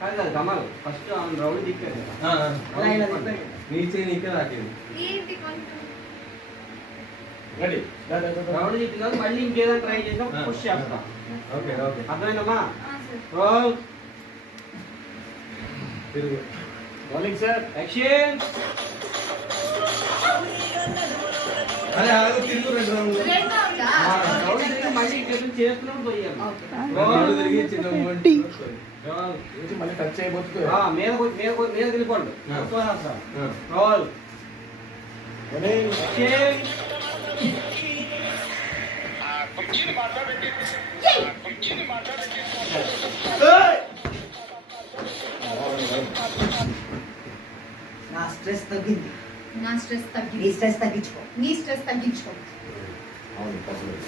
కాదు కాదు Kamal first round దిక్కాడు नीचे नीचे రాకేది రెడీ రౌండ్ దిక్కినాక మళ్ళీ ఇంకేదో ట్రై చేద్దాం పుష్ చేస్తా ఓకే ఓకే అర్థమైందమ్మా రోల్ తిరుగు రోలింగ్ సార్ యాక్షన్ అరే ఆగు తిరుగు రెండు రౌండ్లు రౌండ్ తిరిగి మళ్ళీ ఇంకేదో చేస్తున్నాం పోయాం రౌండ్ తిరిగి చిన్న మొండి రోల్ ఇది మళ్ళీ టచ్ చేయబోతుంది మీద మీద వెళ్ళిపోండి రోల్ రెడీ యాక్షన్ నా స్ట్రెస్ తగ్గింది నా స్ట్రెస్ తగ్గింది నీ స్ట్రెస్ తగ్గించుకో నీ స్ట్రెస్ తగ్గించుకో అవును పర్లేదు